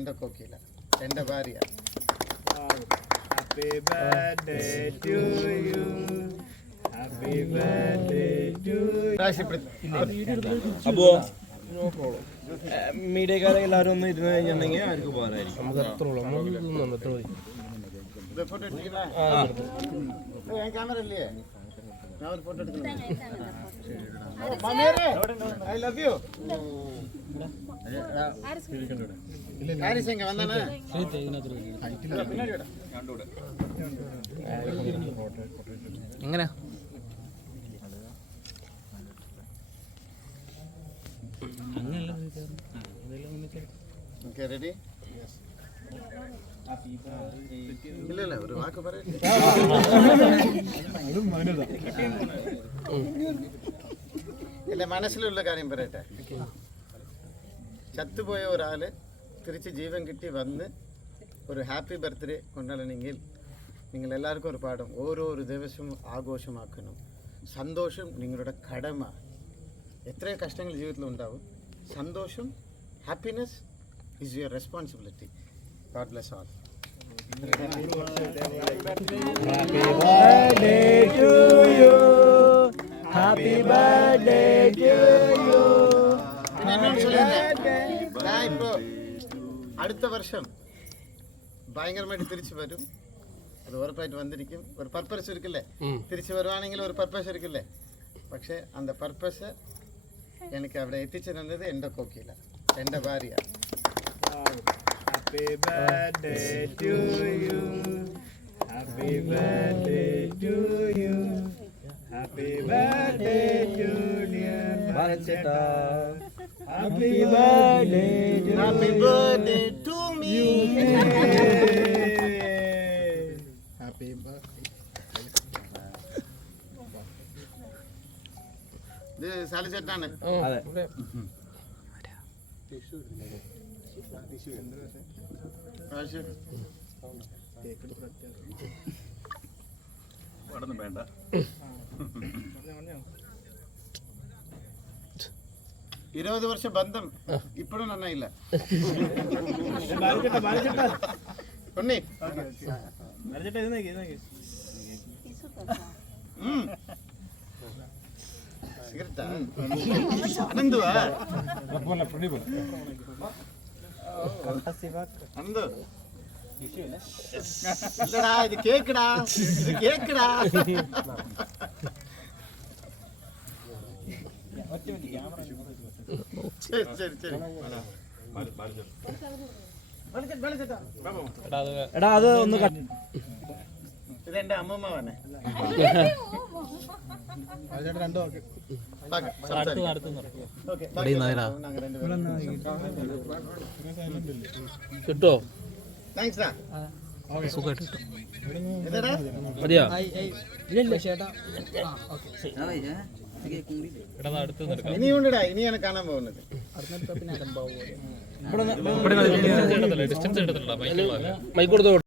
എൻ്റെ കോക്കില എൻ്റെ ഭാര്യ. Happy birthday to you. Happy birthday to you. അപ്പോ മീഡിയക്കാരെ എല്ലാവരും ഒന്ന് ഇരുന്ന് കഴിഞ്ഞിട്ടുണ്ടെങ്കിൽ അവർക്ക് പോകാനായിരിക്കും. ഫോട്ടോ എടുത്തില്ല ക്യാമറ ഇല്ലേ? ഞാൻ ഒരു ഫോട്ടോ എടുക്കണം. I love you. ഹാരിസ് എങ്ക വന്നാണ്? എങ്ങനെ റെഡി? ഇല്ല ഒരു വാക്ക് പറയട്ടെ. ഇല്ല മനസ്സിലുള്ള കാര്യം പറയട്ടെ. ചത്തുപോയ ഒരാൾ തിരിച്ച് ജീവൻ കിട്ടി വന്ന് ഒരു ഹാപ്പി ബർത്ത്ഡേ കൊണ്ടാടണമെങ്കിൽ നിങ്ങൾ എല്ലാവർക്കും ഒരു പാഠം, ഓരോ ദിവസവും ആഘോഷമാക്കണം. സന്തോഷം നിങ്ങളുടെ കടമ. എത്രയോ കഷ്ടങ്ങൾ ജീവിതത്തിൽ ഉണ്ടാവും. സന്തോഷം, happiness is your responsibility. God bless all. Happy birthday to you. Happy birthday to you. ഞാൻ ഇപ്പോൾ അടുത്ത വർഷം ഭയങ്കരമായിട്ട് തിരിച്ചു വരും. അത് ഉറപ്പായിട്ട് വന്നിരിക്കും. ഒരു പർപ്പസ് ഇരിക്കില്ലേ? തിരിച്ചു വരുവാണെങ്കിൽ ഒരു പർപ്പസ് ഇരിക്കില്ലേ? പക്ഷേ அந்த പർപ്പസ് എനിക്ക് അവിടെ എത്തിച്ചു തന്നത് എൻ്റെ കോക്കില എൻ്റെ ഭാര്യ. Happy birthday to you. Happy birthday to you. Happy birthday to dear Bharatcheta. Happy birthday to me. Happy birthday. ഇത് സാലിച്ചേട്ടാണ്. അതെ. വേണ്ട 20 വർഷം ബന്ധം ഇപ്പോഴും നന്നായില്ല. ഉണ്ണി സിഗരറ്റാ? അനന്തുവാ? അനന്തു இல்லடா இது கேக்குடா சரி എടാ അത് ഒന്ന് ഇതെന്റെ അമ്മൂമ്മ കിട്ടോ? താങ്ക്സ് സുഖമായിട്ട് ഇതെടാ മതിയോ? ഇനിയുണ്ടടാ, ഇനിയാണ് കാണാൻ പോകുന്നത്. മൈക്ക് കൊടുത്തോ.